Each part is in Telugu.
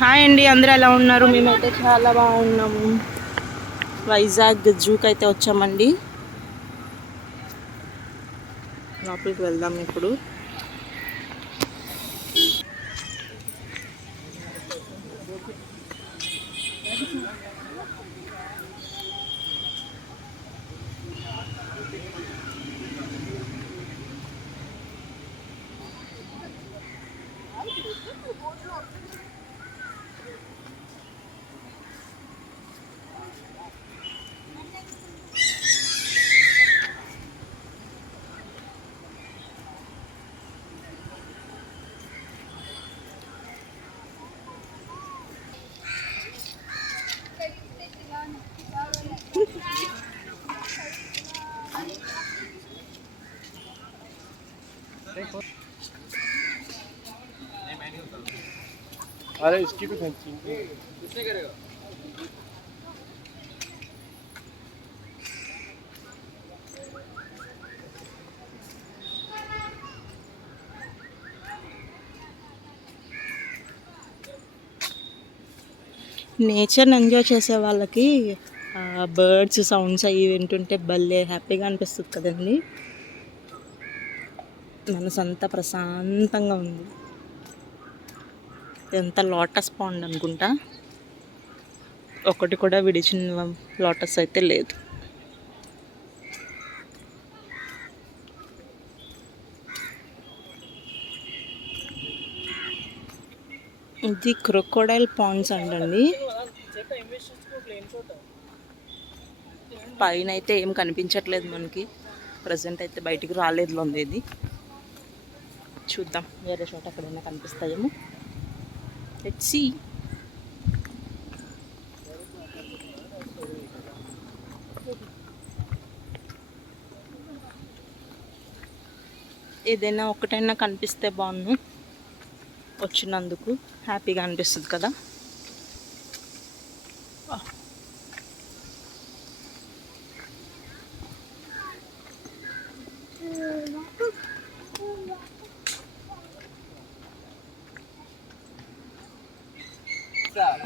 హాయ్ అండి, అందరూ ఎలా ఉన్నారు? మేమైతే చాలా బాగున్నాము. వైజాగ్ జూకి అయితే వచ్చామండి. లోపలికి వెళ్దాం ఇప్పుడు. अरे इसकी भी फेंसिंग किसने करेगा? నేచర్ని ఎంజాయ్ చేసే వాళ్ళకి బర్డ్స్ సౌండ్స్ అవి వింటుంటే భలే హ్యాపీగా అనిపిస్తుంది కదండి. మనసంతా ప్రశాంతంగా ఉంది. ఎంత లోటస్ పాండ్ అనుకుంటా, ఒకటి కూడా విడిచిన లోటస్ అయితే లేదు. ఇది క్రొకోడైల్ పాండ్స్ అంటండి. పైన అయితే ఏం కనిపించట్లేదు మనకి, ప్రజెంట్ అయితే బయటికి రాలేదు ఇది. చూద్దాం వేరే చోట ఎక్కడైనా కనిపిస్తాయేమో. Let's see. ఏదైనా ఒకటైనా కనిపిస్తే బాగుండు. వచ్చినందుకు హ్యాపీగా అనిపిస్తుంది కదా.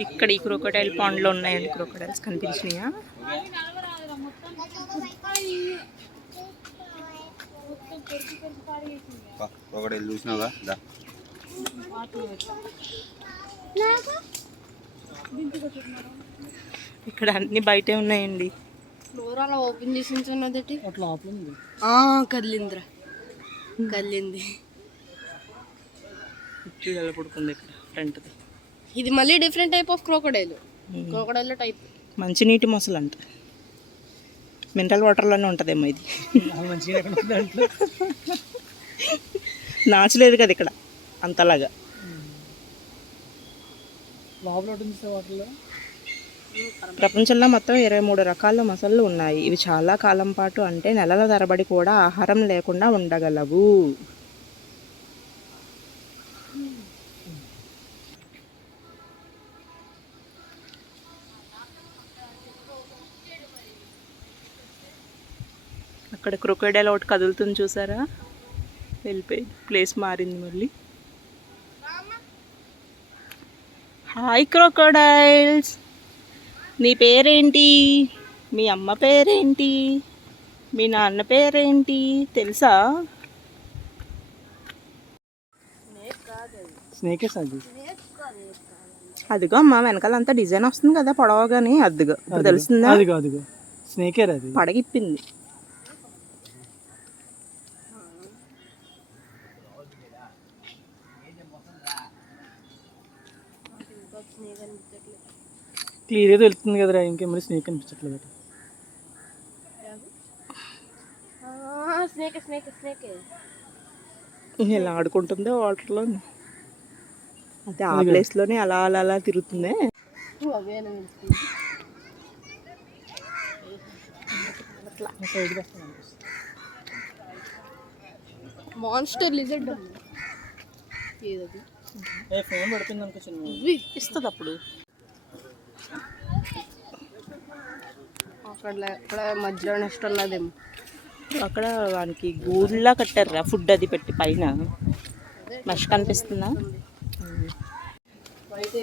ఇక్కడ ఈ క్రొకోడైల్ పాండ్లో ఉన్నాయండి. క్రొకోడైల్స్ కనిపించినాయా? క్రొకోడైల్ చూసినావా? ఇక్కడ అన్ని బయటే ఉన్నాయండి. ఫ్లోర్ అలా ఓపెన్ చేసి ఉన్నదటి అట్లా ఓపెన్ కదిలిందిరా, కదిలింది. చూడాలి పడుకుంది ఇక్కడ ఫ్రంట్ది. ఇది మళ్ళీ different type of crocodile. Crocodile type మంచినీటి మొసలు అంట. మినరల్ వాటర్లోనే ఉంటుందేమో ఇది. నాచలేదు కదా ఇక్కడ అంతలాగా. ప్రపంచంలో మొత్తం 23 రకాల మొసళ్ళు ఉన్నాయి. ఇవి చాలా కాలం పాటు, అంటే నెలల తరబడి కూడా ఆహారం లేకుండా ఉండగలవు. అక్కడ క్రొకోడైల్ ఒకటి కదులుతుంది చూసారా? వెళ్ళిపోయింది, ప్లేస్ మారింది మళ్ళీ. హాయ్ క్రొకోడైల్స్, నీ పేరేంటి? మీ అమ్మ పేరేంటి? మీ నాన్న పేరేంటి తెలుసా? అదిగో అమ్మ వెనకాలంతా డిజైన్ వస్తుంది కదా పొడవగానే. అదిగో తెలుస్తుందా? పడగిప్పింది. క్లియర్గా వెళ్తుంది కదరా, ఇంకే మరి స్నేక్ అనిపించట్లేదు. ఇలా ఆడుకుంటుందో వాటర్లో. అదే ఆ ప్లేస్లోనే అలా అలా అలా తిరుగుతుంది. మాన్స్టర్ లిజర్డ్ ఫోన్ పడుతుంది అనుకో, ఇస్తుంది అప్పుడు. అక్కడ మధ్యలో నెక్స్ట్ ఉన్నదేమో. అక్కడ వానికి గూడులా కట్టారా ఫుడ్ అది పెట్టి పైన మష్ కనిపిస్తుందా? బయట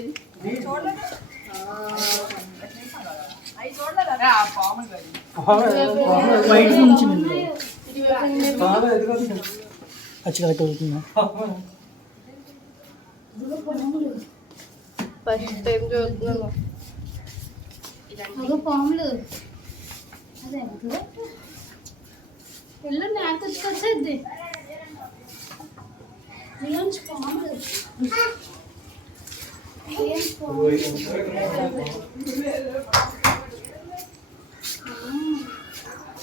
నుంచి వచ్చి కరెక్ట్ అవుతుందా? ఫస్ట్ టైం చూస్తున్నాను. పాములు అదే ఎల్లు నాకు వచ్చేద్ది పాములు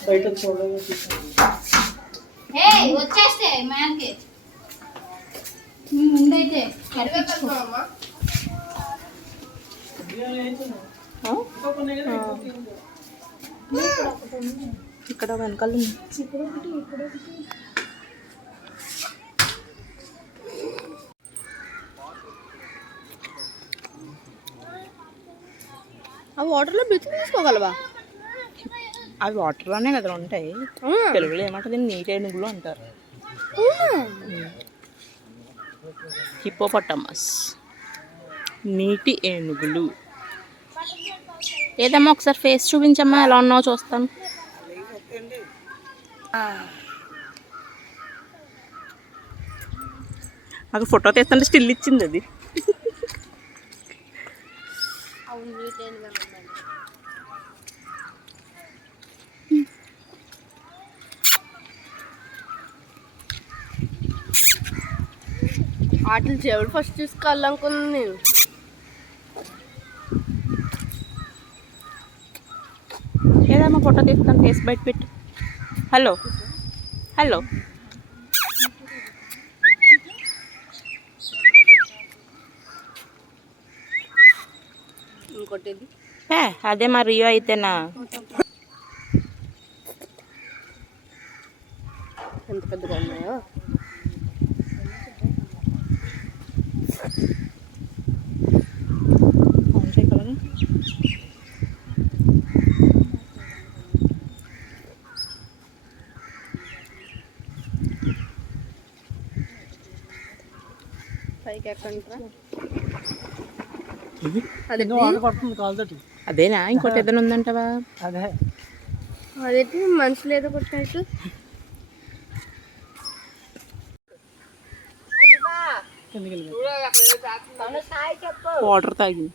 బయట చూడలేదు. వచ్చేస్తే మ్యాన్కి ముందైతే ఇక్కడ వెనకాల ఉంది. ఆ వాటర్లో బ్రీతింగ్ తీసుకోగలవా? అవి వాటర్లోనే కదా ఉంటాయి. తెలుగులో ఏమంటుంది? నీటి ఏనుగులు అంటారు. హిప్పోపటమస్ నీటి ఏనుగులు. ఏదమ్మా ఒకసారి ఫేస్ చూపించమ్మా, ఎలా ఉన్నావో చూస్తాను. నాకు ఫోటో తీస్తుంటే స్టిల్ ఇచ్చింది అది. వాటిని చెవుడు ఫస్ట్ చూసుకోవాలనుకున్నాను నేను. ఏదమ్మా ఫోటో తీస్తాను, ఫేస్ బయట పెట్టు. Hello hello. ఇంకోటి అదే మా రియో అయితేనా? ఎంత పెద్దగా ఉన్నాయో. పైకి ఎక్కంటారా? అదే వాటర్ పడుతుంది కాలుతోటి. అదేనా? ఇంకోటి ఏదైనా ఉందంటవా? అదే అదేంటి మనుషులు ఏదో కొట్టినట్టు. వాటర్ తాగి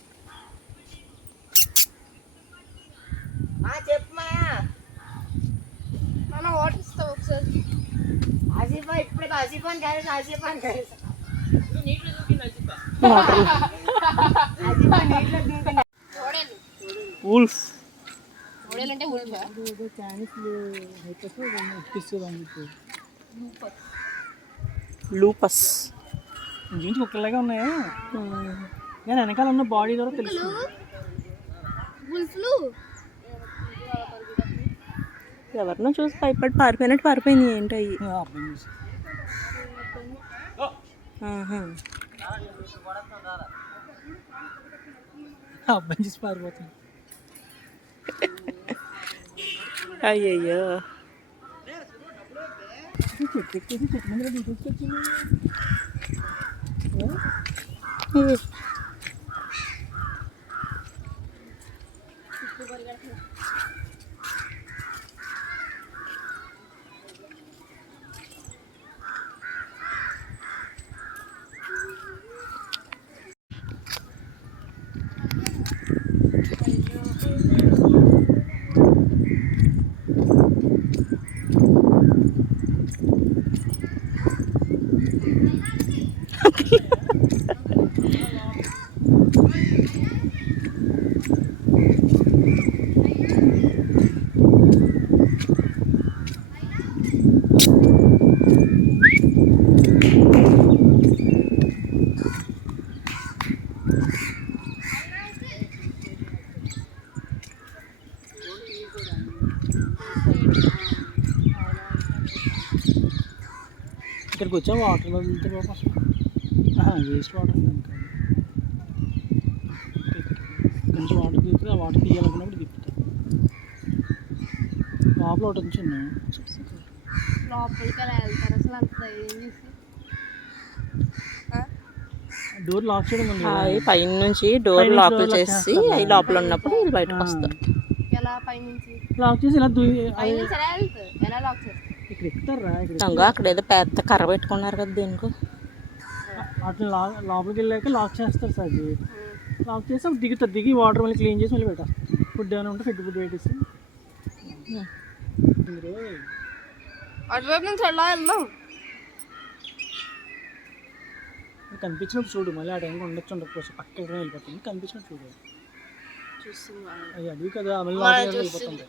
వాటర్ ఇస్తావు ఒకసారి. ఉల్ఫ్. ఓడేలంటే ఉల్ఫా? లూపస్. ఇంచుమించు కుక్కలాగే ఉన్నాయా? నేను వెనకాల ఉన్న బాడీ ద్వారా తెలుసు. ఉల్ఫ్లు ఎవరినో చూసి భయపడి పారిపోయినట్టు పారిపోయింది. ఏంటి అయ్యి? అబ్బాయి చూసి పారిపోతుంది. అయ్యయ్యో. ఇక్కడికి వచ్చా వాటర్లో వెళ్తే బాబా వేస్ట్ వాటర్ కొంచెం వాటర్ తీస్తే ఆ వాటర్ తీయాలనుకున్నప్పుడు తిప్పుతాం. లోపల ఒకటి ఉంచండి. లోపలికి అలా వెళ్తారు అసలు అంత ధైర్యం చేసి. డోర్ లాక్ చేయడం ఉంది. అవి పైన నుంచి డోర్ లాక్ చేసి అవి లోపల ఉన్నప్పుడు వీళ్ళు బయటకు వస్తారు. ఎలా పైనుంచి లాక్ చేసి ఇలా పైనుంచి ఎలా వెళ్తారు? ఎలా లాక్ చేస్తారు? ఇక్కడ ఎక్కుతారా? అక్కడ ఏదో పెద్ద కర్ర పెట్టుకున్నారు కదా దేనికో. అట్లా లోపలికి వెళ్ళాక లాక్ చేస్తారు సార్. లాక్ చేసి అప్పుడు దిగుతారు. దిగి వాటర్ మళ్ళీ క్లీన్ చేసి మళ్ళీ పెట్టారు. ఫుడ్ ఏమైనా ఉంటే ఫుడ్ పెట్టేసి అటువైపు నుంచి ఎలా వెళ్దాం? కనిపించినప్పుడు చూడు. మళ్ళీ ఆ టైంలో ఉండొచ్చు ఉండకపోవచ్చు. పక్కకి వెళ్ళిపోతుంది. కనిపించినప్పుడు చూడు. అది అడిగి కదా మళ్ళీ లోపలికి వెళ్ళిపోతుంది.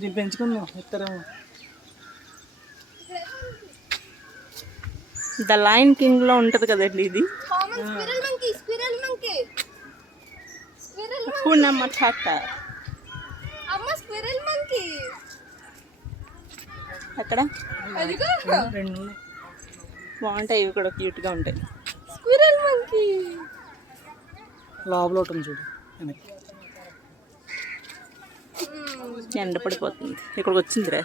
దీన్ని పెంచుకుందాం ఇద్దరేమో. ద లయన్ కింగ్ లో ఉంటది కదండి ఇది. అక్కడ రెండు ఉన్నాయి. బాగుంటాయి ఇవి కూడా, క్యూట్ గా ఉంటాయి. లోపల ఒకటి ఉంది చూడు వెనక్కి. ఎండ పడిపోతుంది. ఇక్కడికి వచ్చిందిరా.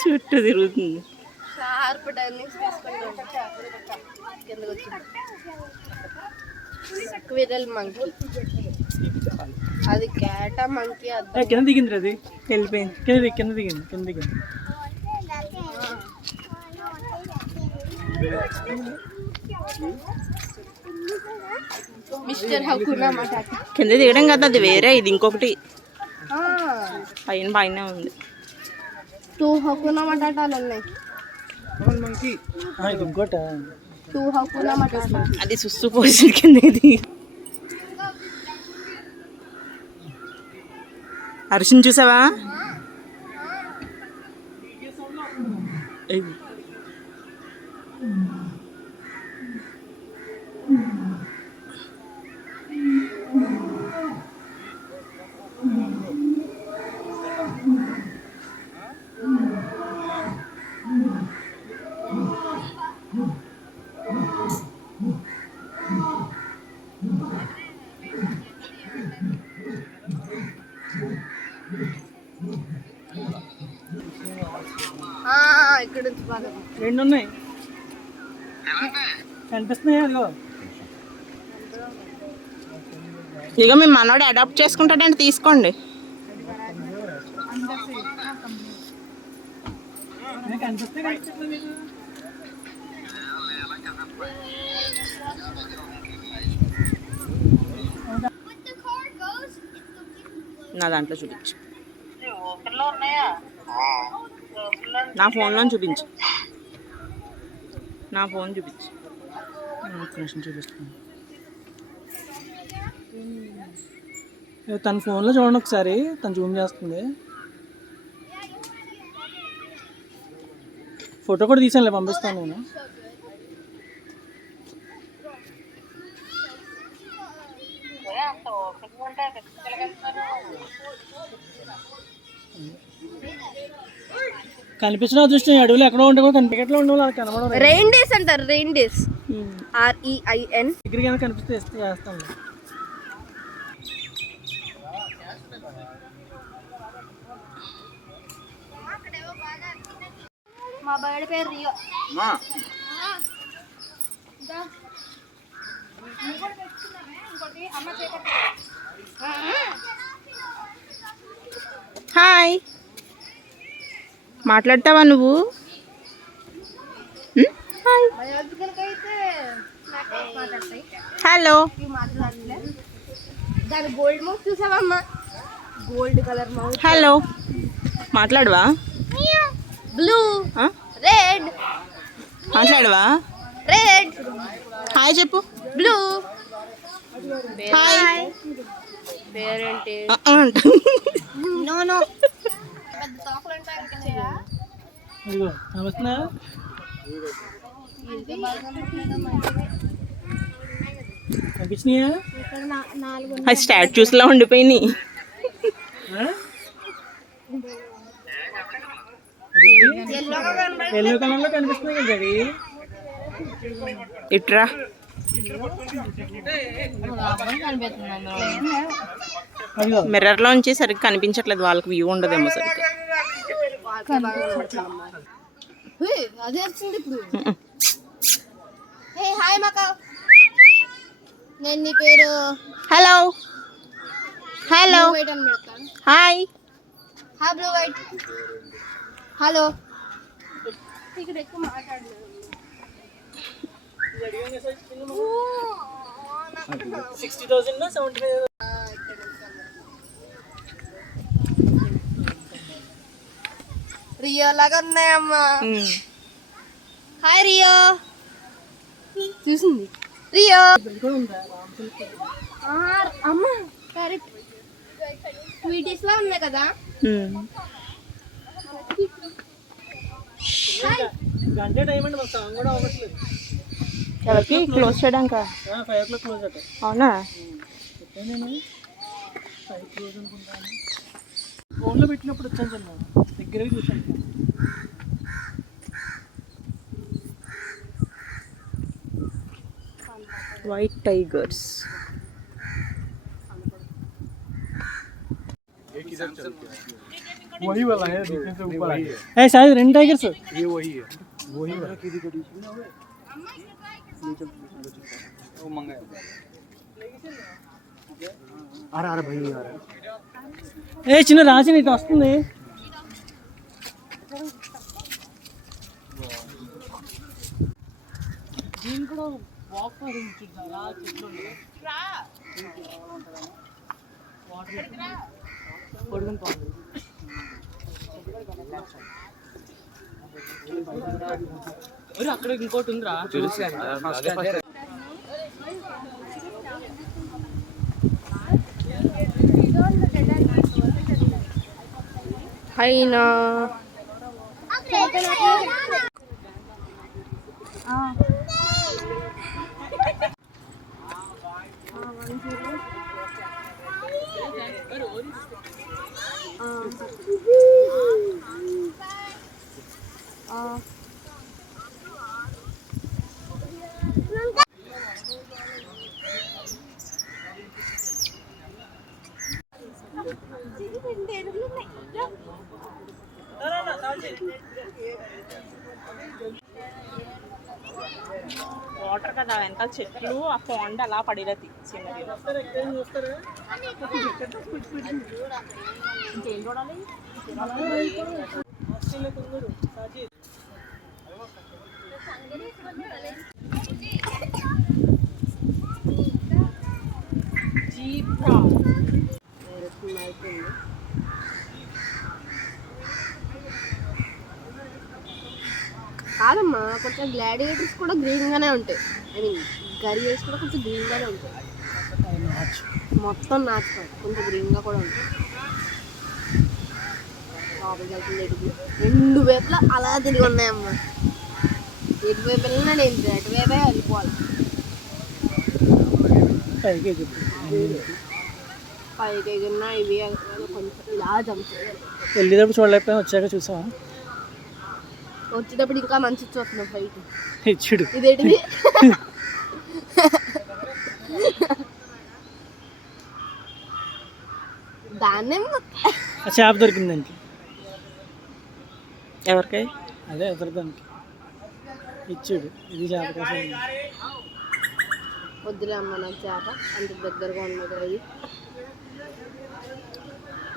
చుట్టూ తిరుగుతుంది. షార్ప్ టర్నింగ్స్ తీసుకుంటాం. కిందకి వచ్చింది స్క్విరల్ మంకీ. అది క్యాటా మంకీ. కింద దిగింది అది. వెళ్ళిపోయింది. కింద దిగింది. Mister హకునా matata. కింద దిగడం కదా అది వేరే, ఇది ఇంకొకటి పైన ఉంది. 2 హకునా మటాటాలు ఉన్నాయి. ఇది ఇంకోట. 2 హకునా మటాటా. అది సుస్సు పోసి కింద ఇది. అరిసిని చూసావా? ఇక్కడ నుంచి బాగా రెండు ఉన్నాయి. కనిపిస్తున్నాయి అదిగో. ఇక మీ మనోడు అడాప్ట్ చేసుకుంటాడంటే తీసుకోండి. నా దాంట్లో చూపించు. నా ఫోన్లో చూపించు. నా ఫోన్ చూపించు. చూపిస్తాను. తన ఫోన్లో చూడండి ఒకసారి. తను జూమ్ చేస్తుంది. ఫోటో కూడా తీసానులే, పంపిస్తాను నేను. కనిపించిన అదృష్టం అడవులు ఎక్కడో ఉంటే కూడా కనిపించట్లో ఉండవు. అది కనబడదు. రెయిన్ డేస్ అంటారు. Rain days REIN. దగ్గరికి ఏమైనా కనిపిస్తే చేస్తాను. మా బర్డ్ పేరు రియో. హాయ్, మాట్లాడతావా నువ్వు? హలో. దాని గోల్డ్ మౌత్ చూసావమ్మా? Gold colour mouth. హలో, మాట్లాడవా? Blue, red. మాట్లాడవా? రెడ్. హాయ్ చెప్పు. బ్లూ. హాయ్. పేరేంటి? అంట. No no. పెద్ద తోకలు ఉంటాయి కదా. ఇదిగో నమస్తున్నా. కనిపించినాయా? అది స్టాచ్యూస్లా ఉండిపోయినాయి. ఎల్లో కలర్లో కనిపిస్తున్నాయి కదా అవి. ఇట్రా అదిగో మిర్రర్లోంచి సరిగ్గా కనిపించట్లేదు, వాళ్ళకి వ్యూ ఉండదేమో సరిగ్గా. అదే వచ్చింది ఇప్పుడు. హే హాయ్ మక్క, నేను నీ పేరు హలో హలో వైట్ అని పెడతాను. Hi. Hi blue white. Hello. ఇక్కడ ఎక్కువ మాట్లాడలేదు. 60,000 75,000. రియో లాగా ఉన్నాయమ్మా. Hi Rio. చూసింది రియో. అమ్మా కరెక్ట్ స్వీటీస్ లా ఉన్నాయి కదా. గంట టైం అండి, మన సాంగ్ కూడా అవ్వట్లేదు. ఎవరికి క్లోజ్ చేయడానికా? 5 o'clock క్లోజ్ అట. అవునా? నేను 5 క్లోజ్ అనుకుంటాను. ఫోన్లో పెట్టినప్పుడు వచ్చాను సార్, నేను దగ్గరగా చూసాను. White tigers. वही वाला है, नीचे से ऊपर है। ఏ సార్ 2 టైగర్స్. ये वही है, वही वाला। वो मंगाया आ रहा भाई आ रहा। ఏ చిన్న రాజు ఇటు వస్తుంది. దీని కూడా వాక్ అలా చెట్లు పడుకుంటాను. అక్కడ ఇంకోటి ఉందిరా. హైనా వాటర్ కదా, ఎంత చెట్లు, ఆ పాండ్ అలా పడేలా సీనరీ. ఇంకేం చూడాలి? జీబ్రా కాదమ్మా, కొంచెం గ్లాడియేటర్స్ కూడా గ్రీన్ గానే ఉంటాయి. ఐ మీన్ గరియేస్ కూడా కొంచెం గ్రీన్ గానే ఉంటాయి. మొత్తం నాచుకోవాలి, కొంచెం గ్రీన్ గా కూడా ఉంటాయి. లోపలికి వెళ్తుంది. 2 వైపులా అలా తిరిగి ఉన్నాయమ్మా. ఎటువైపు వెళ్ళినా నేను అటువైపే వెళ్ళిపోవాలి. 5 kg ఉన్నా ఇవి కొంచెం ఇలా జంప్ చేయాలి. వెళ్ళేటప్పుడు చూడలేకపోయినా వచ్చాక చూసావా? వచ్చేటప్పుడు ఇంకా మంచి చూస్తున్నాం ఫైట్. ఇచ్చుడు ఇదేంటిది? దాన్నే చేప దొరికింది దానికి. ఎవరికి? అదే ఎదురుదానికి ఇచ్చాడు. ఇది చేప కోసం. వద్దులే అమ్మ, నాకు చేప అంత దగ్గరగా ఉన్నది కదా.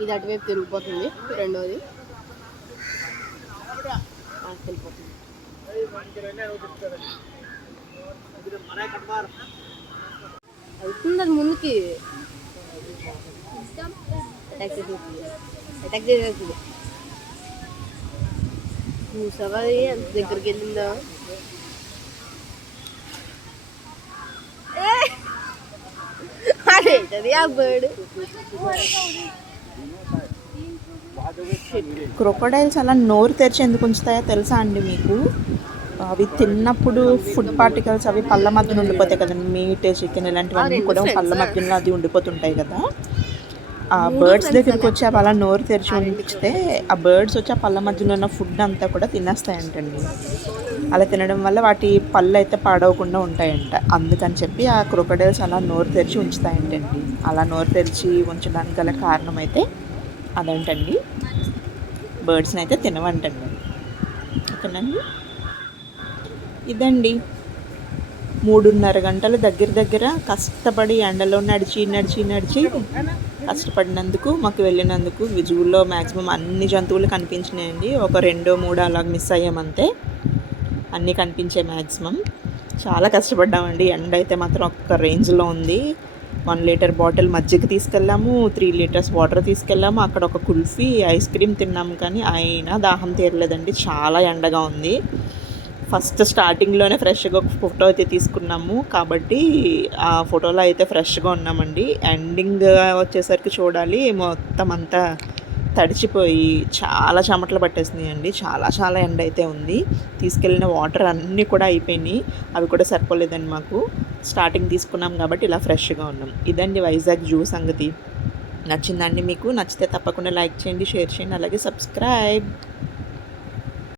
ఇది అటువైపు తిరిగిపోతుంది. రెండోది వెళ్ళిపోతుంది. వెళ్తుంది అది ముందుకి. అటాక్ చేసేస్తుంది. చూసావా ఎంత దగ్గరికి వెళ్ళిందో? అదేంటది ఆ బర్డ్? క్రొకోడైల్స్ అలా నోరు తెరిచి ఎందుకు ఉంచుతాయో తెలుసా అండి మీకు? అవి తిన్నప్పుడు ఫుడ్ పార్టికల్స్ అవి పళ్ళ మధ్యన ఉండిపోతాయి కదండి. మీట్, చికెన్ ఇలాంటివన్నీ కూడా పళ్ళ మధ్యలో అది ఉండిపోతుంటాయి కదా. ఆ బర్డ్స్ దగ్గరికి వచ్చి అవి అలా నోరు తెరిచి ఉంచితే ఆ బర్డ్స్ వచ్చి ఆ పళ్ళ మధ్యలో ఉన్న ఫుడ్ అంతా కూడా తినేస్తాయంటండి. అలా తినడం వల్ల వాటి పళ్ళు అయితే పాడవకుండా ఉంటాయంట. అందుకని చెప్పి ఆ క్రొకోడైల్స్ అలా నోరు తెరిచి ఉంచుతాయంటండి. అలా నోరు తెరిచి ఉంచడానికి గల కారణం అయితే అదేంటండి, బర్డ్స్ని అయితే తినవంటండి. ఓకేనండి, ఇదండి 3.5 గంటలు దగ్గర కష్టపడి ఎండలో నడిచి కష్టపడినందుకు, మాకు వెళ్ళినందుకు జూలో మ్యాక్సిమం అన్ని జంతువులు కనిపించినాయండి. ఒక 2-3 అలాగ మిస్ అయ్యామంతే. అన్నీ కనిపించే మ్యాక్సిమం. చాలా కష్టపడ్డామండి. ఎండ అయితే మాత్రం ఒక్క రేంజ్లో ఉంది. 1 లీటర్ బాటిల్ మజ్జిగ తీసుకెళ్ళాము, 3 లీటర్స్ వాటర్ తీసుకెళ్ళాము. అక్కడ ఒక కుల్ఫీ, ఐస్ క్రీమ్ తిన్నాము. కానీ అయినా దాహం తీరలేదండి. చాలా ఎండగా ఉంది. ఫస్ట్ స్టార్టింగ్లోనే ఫ్రెష్గా ఒక ఫోటో అయితే తీసుకున్నాము కాబట్టి ఆ ఫోటోలో అయితే ఫ్రెష్గా ఉన్నామండి. ఎండింగ్ వచ్చేసరికి చూడాలి, మొత్తం అంతా తడిచిపోయి చాలా చెమటలు పట్టేసినాయండి. చాలా ఎండ అయితే ఉంది. తీసుకెళ్ళిన వాటర్ అన్నీ కూడా అయిపోయినాయి. అవి కూడా సరిపోలేదండి మాకు. స్టార్టింగ్ తీసుకున్నాం కాబట్టి ఇలా ఫ్రెష్గా ఉన్నాం. ఇదండి వైజాగ్ జూ సంగతి. నచ్చిందండి మీకు? నచ్చితే తప్పకుండా లైక్ చేయండి, షేర్ చేయండి, అలాగే సబ్స్క్రైబ్.